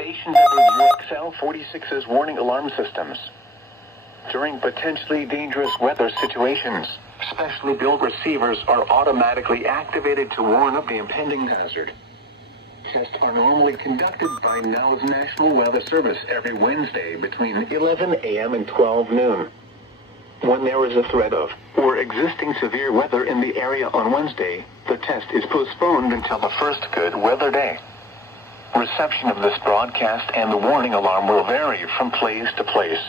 Station WXL-46's warning alarm systems. During potentially dangerous weather situations, specially built receivers are automatically activated to warn of the impending hazard. Tests are normally conducted by NOW's National Weather Service every Wednesday between 11 a.m. and 12 noon. When there is a threat of or existing severe weather in the area on Wednesday, the test is postponed until the first good weather day. Reception of this broadcast and the warning alarm will vary from place to place.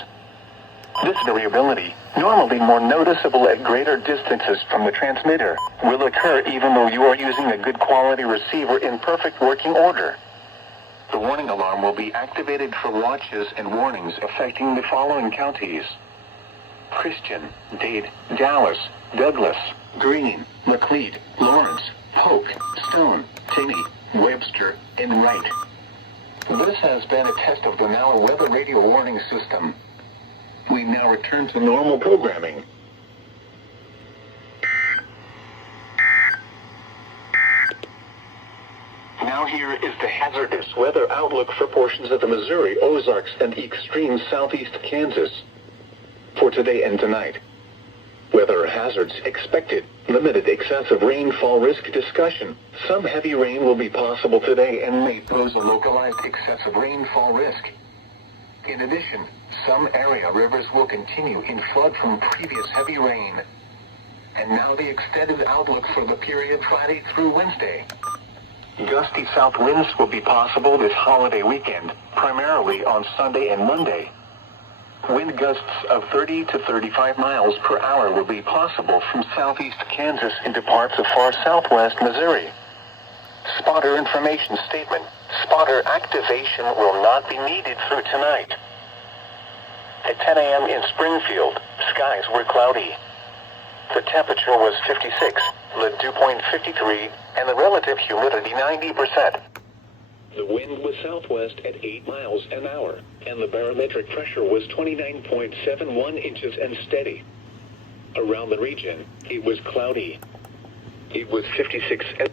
This variability, normally more noticeable at greater distances from the transmitter, will occur even though you are using a good quality receiver in perfect working order. The warning alarm will be activated for watches and warnings affecting the following counties: Christian, Dade, Dallas, Douglas, Greene, Macleod, Lawrence, Polk, Stone, Tinney, Webster, and Wright. This has been a test of the NOW Weather Radio Warning System. We now return to normal programming. Now here is the hazardous weather outlook for portions of the Missouri, Ozarks, and extreme southeast Kansas for today and tonight. Weather hazards expected. Limited excessive rainfall risk discussion. Some heavy rain will be possible today and may pose a localized excessive rainfall risk. In addition, some area rivers will continue in flood from previous heavy rain. And now the extended outlook for the period Friday through Wednesday. Gusty south winds will be possible this holiday weekend, primarily on Sunday and Monday. Wind gusts of 30 to 35 miles per hour will be possible from southeast Kansas into parts of far southwest Missouri. Spotter information statement. Spotter activation will not be needed through tonight. At 10 a.m. in Springfield, skies were cloudy. The temperature was 56, the dew point 53, and the relative humidity 90%. The wind was southwest at 8 miles an hour, and the barometric pressure was 29.71 inches and steady. Around the region, it was cloudy. It was 56 at